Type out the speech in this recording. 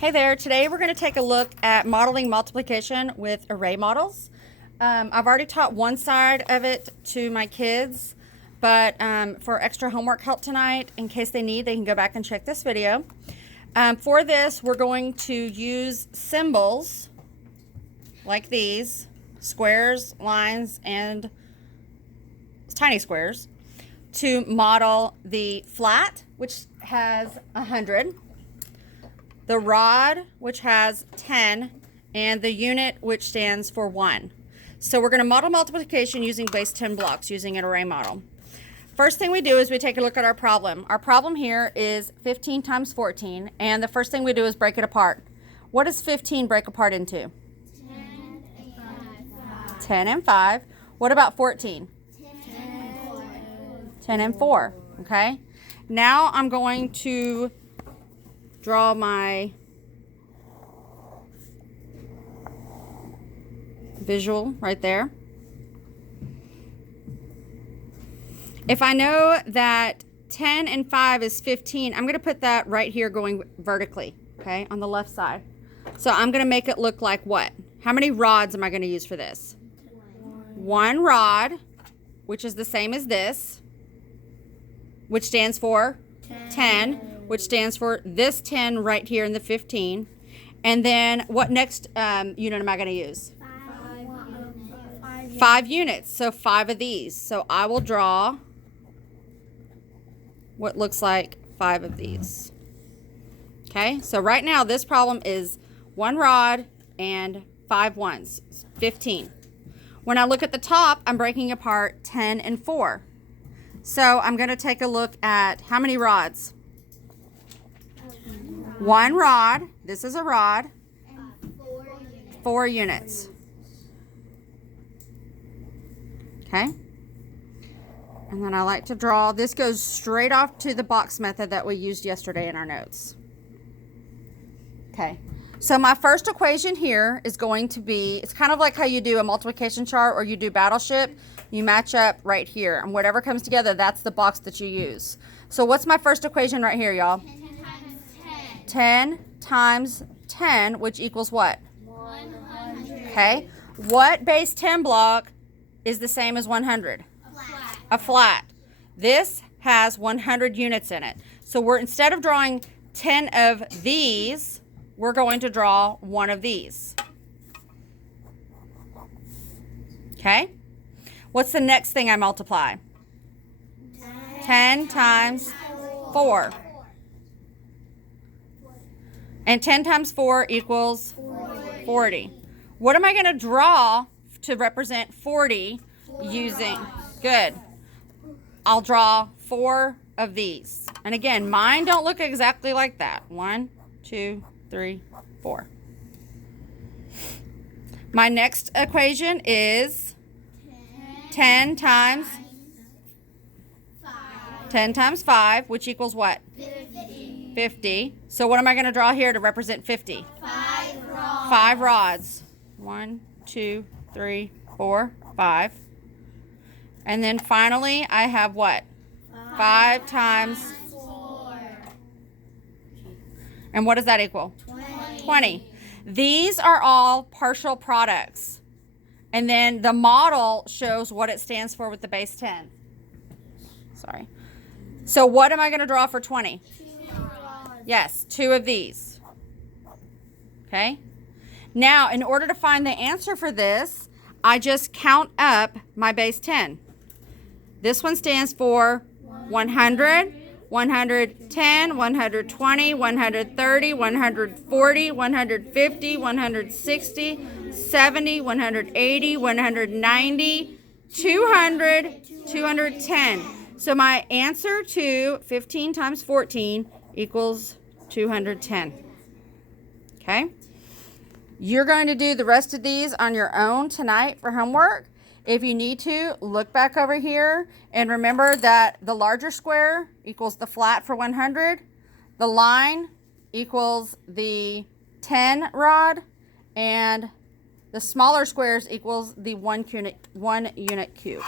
Hey there, today we're going to take a look at modeling multiplication with array models. I've already taught one side of it to my kids, but for extra homework help tonight, in case they need, they can go back and check this video. For this, we're going to use symbols like these, squares, lines, and tiny squares, to model the flat, which has 100, the rod, which has 10, and the unit, which stands for 1. So we're going to model multiplication using base 10 blocks, using an array model. First thing we do is we take a look at our problem. Our problem here is 15 times 14, and the first thing we do is break it apart. What does 15 break apart into? 10 and 5. 10 and 5. What about 14? 10 and 4. Okay. Now I'm going to draw my visual right there. If I know that 10 and 5 is 15, I'm going to put that right here going vertically, okay, on the left side. So I'm going to make it look like what? How many rods am I going to use for this? One rod, which is the same as this, which stands for 10, which stands for this 10 right here in the 15. And then what next unit am I going to use? 5 units. So 5 of these. So I will draw what looks like 5 of these. Okay, so right now this problem is 1 rod and 5 ones, 15. When I look at the top, I'm breaking apart 10 and 4. So I'm going to take a look at how many rods? 1 rod. This is a rod. And 4 units. Okay. And then I like to draw. This goes straight off to the box method that we used yesterday in our notes. Okay. So my first equation here is going to be, it's kind of like how you do a multiplication chart or you do battleship. You match up right here. And whatever comes together, that's the box that you use. So what's my first equation right here, y'all? 10 times 10, which equals what? 100. Okay. What base 10 block is the same as 100? A flat. This has 100 units in it. So we're, instead of drawing 10 of these, we're going to draw 1 of these. Okay. What's the next thing I multiply? 10 times 4. And 10 times 4 equals 40. What am I going to draw to represent 40 using? Good. I'll draw 4 of these. And again, mine don't look exactly like that. 1, 2, 3, 4. My next equation is 10 times 5, which equals what? 50. So what am I going to draw here to represent 50? 5 rods. 1, 2, 3, 4, 5. And then finally, I have what? 5 times 4. And what does that equal? 20. These are all partial products. And then the model shows what it stands for with the base 10. Sorry. So what am I going to draw for 20? Yes, 2 of these. Okay. Now, in order to find the answer for this, I just count up my base 10. This one stands for 100, 110, 120, 130, 140, 150, 160, 70, 180, 190, 200, 210. So my answer to 15 times 14 equals 210. Okay? You're going to do the rest of these on your own tonight for homework. If you need to, look back over here and remember that the larger square equals the flat for 100. The line equals the 10 rod, and the smaller squares equals the 1 unit cube.